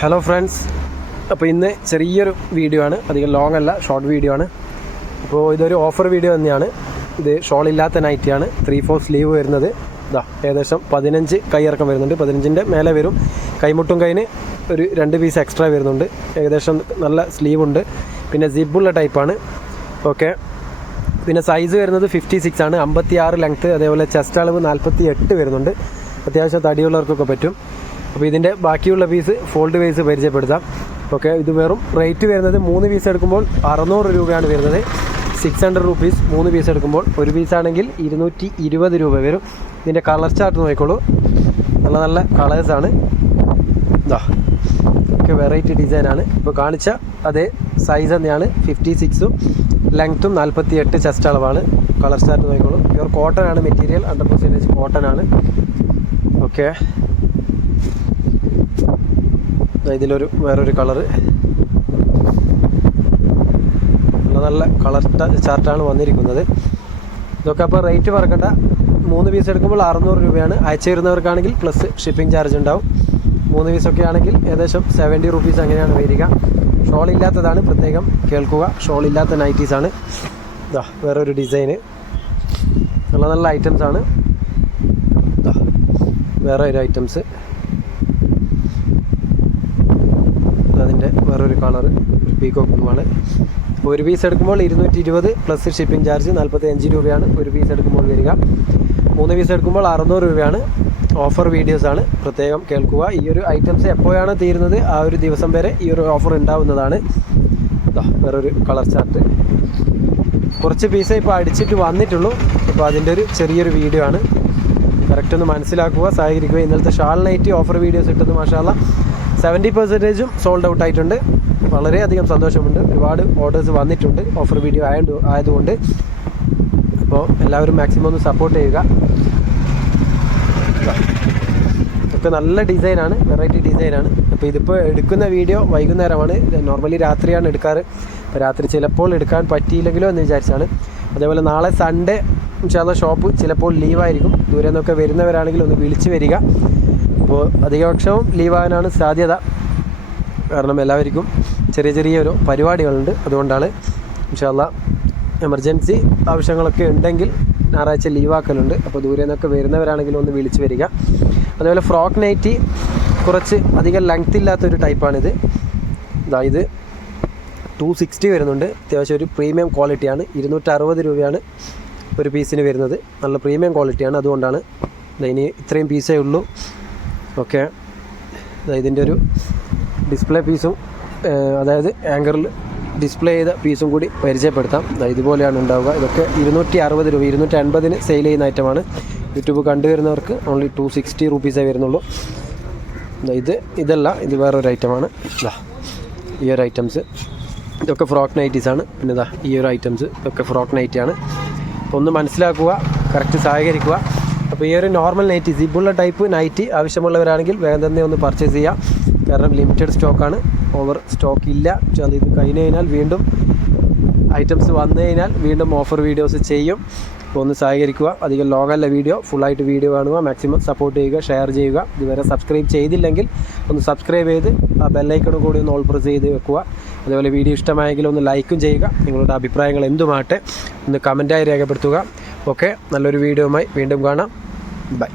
Hello friends അപ്പോൾ ഇന്ന് ചെറിയൊരു വീഡിയോ ആണ്. അധികം ലോങ് അല്ല ഷോർട്ട് വീഡിയോ ആണ്. അപ്പോൾ ഇതൊരു ഓഫർ വീഡിയോ തന്നെയാണ്. ഇത് ഷോൾ ഇല്ലാത്ത നൈറ്റിയാണ് ത്രീ ഫോർ സ്ലീവ് വരുന്നത്. ഇതാ ഏകദേശം പതിനഞ്ച് കൈയിറക്കം വരുന്നുണ്ട്. പതിനഞ്ചിന്റെ മേലെ വരും. കൈമുട്ടും കൈന് ഒരു രണ്ട് പീസ് എക്സ്ട്രാ വരുന്നുണ്ട്. ഏകദേശം നല്ല സ്ലീവ് ഉണ്ട്. പിന്നെ സിബുള്ള ടൈപ്പാണ് ഓക്കെ പിന്നെ സൈസ് വരുന്നത് ഫിഫ്റ്റി സിക്സ് ആണ്. അമ്പത്തി ആറ് ലെങ്ത്ത് അതേപോലെ ചെസ്റ്റ് അളവ് നാൽപ്പത്തി എട്ട് വരുന്നുണ്ട്. അത്യാവശ്യം തടിയുള്ളവർക്കൊക്കെ പറ്റും. അപ്പോൾ ഇതിന്റെ ബാക്കിയുള്ള പീസ് ഫോൾഡ് വൈസ് പരിചയപ്പെടുത്താം. ഓക്കെ ഇത് വെറും റേറ്റ് വരുന്നത് മൂന്ന് പീസ് എടുക്കുമ്പോൾ അറുന്നൂറ് രൂപയാണ് വരുന്നത്. സിക്സ് ഹൺഡ്രഡ് റുപ്പീസ് മൂന്ന് പീസ് എടുക്കുമ്പോൾ ഒരു പീസ് ആണെങ്കിൽ ഇരുന്നൂറ്റി ഇരുപത് രൂപ വരും. ഇതിന്റെ കളർ ചാർട്ട് നോക്കിക്കോളൂ. നല്ല നല്ല കളേഴ്സാണ് ഇതാ ഒക്കെ വെറൈറ്റി ഡിസൈനാണ് ഇപ്പോൾ കാണിച്ച അതേ സൈസ് തന്നെയാണ്. ഫിഫ്റ്റി സിക്സും ലെങ്ത്തും നാൽപ്പത്തി എട്ട് ചെസ്റ്റ് അളവാണ്. കളർ ചാർട്ട് നോക്കിക്കോളൂ. പ്യുവർ കോട്ടൺ ആണ് മെറ്റീരിയൽ ഹൺഡ്രഡ് പെർസെന്റേജ് കോട്ടൺ ആണ്. ഓക്കെ ഇതിലൊരു വേറൊരു കളറ്. നല്ല നല്ല കളർ ചാർട്ടാണ് വന്നിരിക്കുന്നത്. ഇതൊക്കെ അപ്പോൾ റേറ്റ് പറക്കണ്ട. മൂന്ന് പീസ് എടുക്കുമ്പോൾ അറുന്നൂറ് രൂപയാണ്. അയച്ചു തരുന്നവർക്കാണെങ്കിൽ പ്ലസ് ഷിപ്പിംഗ് ചാർജ് ഉണ്ടാവും. മൂന്ന് പീസൊക്കെ ആണെങ്കിൽ ഏകദേശം സെവന്റി റുപ്പീസ് അങ്ങനെയാണ് വരിക. ഷോൾ ഇല്ലാത്തതാണ് പ്രത്യേകം കേൾക്കുക. ഷോൾ ഇല്ലാത്ത നൈറ്റീസാണ് ഇതാ വേറൊരു ഡിസൈന് നല്ല നല്ല ഐറ്റംസ് ആണ്. ഇതാ വേറെ ഒരു ഐറ്റംസ് അതിന്റെ വേറൊരു കളർ ഒരു പീക്കോ ബ്ലൂവാണ് അപ്പോൾ ഒരു പീസ് എടുക്കുമ്പോൾ ഇരുന്നൂറ്റി ഇരുപത് പ്ലസ് ഷിപ്പിംഗ് ചാർജ് നാൽപ്പത്തി അഞ്ച് രൂപയാണ് ഒരു പീസ് എടുക്കുമ്പോൾ വരിക. മൂന്ന് പീസ് എടുക്കുമ്പോൾ അറുന്നൂറ് രൂപയാണ് ഓഫർ വീഡിയോസാണ് പ്രത്യേകം കേൾക്കുക. ഈ ഒരു ഐറ്റംസ് എപ്പോഴാണ് തീരുന്നത്? ആ ഒരു ദിവസം വരെ ഈ ഒരു ഓഫർ ഉണ്ടാവുന്നതാണ്. വേറൊരു കളർ ചാർട്ട് കുറച്ച് പീസേ ഇപ്പോൾ അടിച്ചിട്ട് വന്നിട്ടുള്ളൂ. അപ്പോൾ അതിന്റെ ഒരു ചെറിയൊരു വീഡിയോ ആണ്. കറക്റ്റ് ഒന്ന് മനസ്സിലാക്കുക സഹകരിക്കുക. ഇന്നലത്തെ ഷാൾ നൈറ്റ് ഓഫർ വീഡിയോസ് ഇട്ടത് മാഷാല്ല സെവന്റി പെർസെന്റേജും സോൾഡ് ഔട്ട് ആയിട്ടുണ്ട്. വളരെയധികം സന്തോഷമുണ്ട്. ഒരുപാട് ഓർഡേഴ്സ് വന്നിട്ടുണ്ട്. ഓഫർ വീഡിയോ ആയത് ആയതുകൊണ്ട്. അപ്പോൾ എല്ലാവരും മാക്സിമം ഒന്ന് സപ്പോർട്ട് ചെയ്യുക. ഒക്കെ നല്ല ഡിസൈനാണ് വെറൈറ്റി ഡിസൈനാണ് അപ്പോൾ ഇതിപ്പോൾ എടുക്കുന്ന വീഡിയോ വൈകുന്നേരമാണ്. നോർമലി രാത്രിയാണ് എടുക്കാറ്. അപ്പോൾ രാത്രി ചിലപ്പോൾ എടുക്കാൻ പറ്റിയില്ലെങ്കിലോ എന്ന് വിചാരിച്ചാണ്. അതേപോലെ നാളെ സൺഡേ ഇൻഷാല്ല ഷോപ്പ് ചിലപ്പോൾ ലീവായിരിക്കും ദൂരെ നിന്നൊക്കെ വരുന്നവരാണെങ്കിൽ ഒന്ന് വിളിച്ച് വരിക. അപ്പോൾ അധികപക്ഷവും ലീവാകാനാണ് സാധ്യത. കാരണം എല്ലാവർക്കും ചെറിയ ചെറിയ ഒരു പരിപാടികളുണ്ട്. അതുകൊണ്ടാണ് ഇൻഷാല്ല എമർജൻസി ആവശ്യങ്ങളൊക്കെ ഉണ്ടെങ്കിൽ ഞായറാഴ്ച ലീവാക്കലുണ്ട് അപ്പോൾ ദൂരെ നിന്നൊക്കെ വരുന്നവരാണെങ്കിൽ ഒന്ന് വിളിച്ച് വരിക. അതേപോലെ ഫ്രോക്ക് നൈറ്റി കുറച്ച് അധികം ലെങ്ത് ഇല്ലാത്തൊരു ടൈപ്പാണിത് അതായത് ടു സിക്സ്റ്റി വരുന്നുണ്ട്. അത്യാവശ്യം ഒരു പ്രീമിയം ക്വാളിറ്റിയാണ് ഇരുന്നൂറ്ററുപത് രൂപയാണ് ഒരു പീസിന് വരുന്നത്. നല്ല പ്രീമിയം ക്വാളിറ്റിയാണ് അതുകൊണ്ടാണ് ഇനി ഇത്രയും പീസേ ഉള്ളൂ. ഓക്കെ ഇതിന്റെ ഒരു ഡിസ്പ്ലേ പീസും അതായത് ആങ്കറിൽ ഡിസ്പ്ലേ ചെയ്ത പീസും കൂടി പരിചയപ്പെടുത്താം. ഇതുപോലെയാണ് ഉണ്ടാവുക. ഇതൊക്കെ ഇരുന്നൂറ്റി അറുപത് രൂപ ഇരുന്നൂറ്റി അൻപതിന് സെയിൽ ചെയ്യുന്ന ഐറ്റമാണ് യൂട്യൂബ് കണ്ടുവരുന്നവർക്ക് ഓൺലി ടു സിക്സ്റ്റി റുപ്പീസേ വരുന്നുള്ളൂ. ഇത് ഇതല്ല ഇത് വേറൊരു ഐറ്റമാണ് ഈ ഒരു ഐറ്റംസ് ഇതൊക്കെ ഫ്രോക്ക് നൈറ്റീസ് ആണ്. പിന്നെ ഇതാ ഈ ഒരു ഐറ്റംസ് ഇതൊക്കെ ഫ്രോക്ക് നൈറ്റിയാണ് ഒന്ന് മനസ്സിലാക്കുക കറക്റ്റ് സഹകരിക്കുക. അപ്പോൾ ഈ ഒരു നോർമൽ നൈറ്റി സിബുള്ള ടൈപ്പ് നൈറ്റി ആവശ്യമുള്ളവരാണെങ്കിൽ വേഗം തന്നെ ഒന്ന് പർച്ചേസ് ചെയ്യാം. കാരണം ലിമിറ്റഡ് സ്റ്റോക്കാണ് ഓവർ സ്റ്റോക്ക് ഇല്ല. അത് ഇത് കഴിഞ്ഞ് കഴിഞ്ഞാൽ വീണ്ടും ഐറ്റംസ് വന്നു കഴിഞ്ഞാൽ വീണ്ടും ഓഫർ വീഡിയോസ് ചെയ്യും. അപ്പോൾ ഒന്ന് സഹകരിക്കുക. അധികം ലോങ്ങല്ല വീഡിയോ ഫുള്ളായിട്ട് വീഡിയോ കാണുക. മാക്സിമം സപ്പോർട്ട് ചെയ്യുക ഷെയർ ചെയ്യുക. ഇതുവരെ സബ്സ്ക്രൈബ് ചെയ്തില്ലെങ്കിൽ ഒന്ന് സബ്സ്ക്രൈബ് ചെയ്ത് ആ ബെല്ലൈക്കണും കൂടി ഒന്ന് ഓൾ പ്രസ് ചെയ്ത് വെക്കുക. അതുപോലെ വീഡിയോ ഇഷ്ടമായെങ്കിൽ ഒന്ന് ലൈക്കും ചെയ്യുക. നിങ്ങളുടെ അഭിപ്രായങ്ങൾ എന്തുമാട്ടെ ഒന്ന് കമന്റായി രേഖപ്പെടുത്തുക. ഓക്കെ നല്ലൊരു വീഡിയോയുമായി വീണ്ടും കാണാം. ബൈ.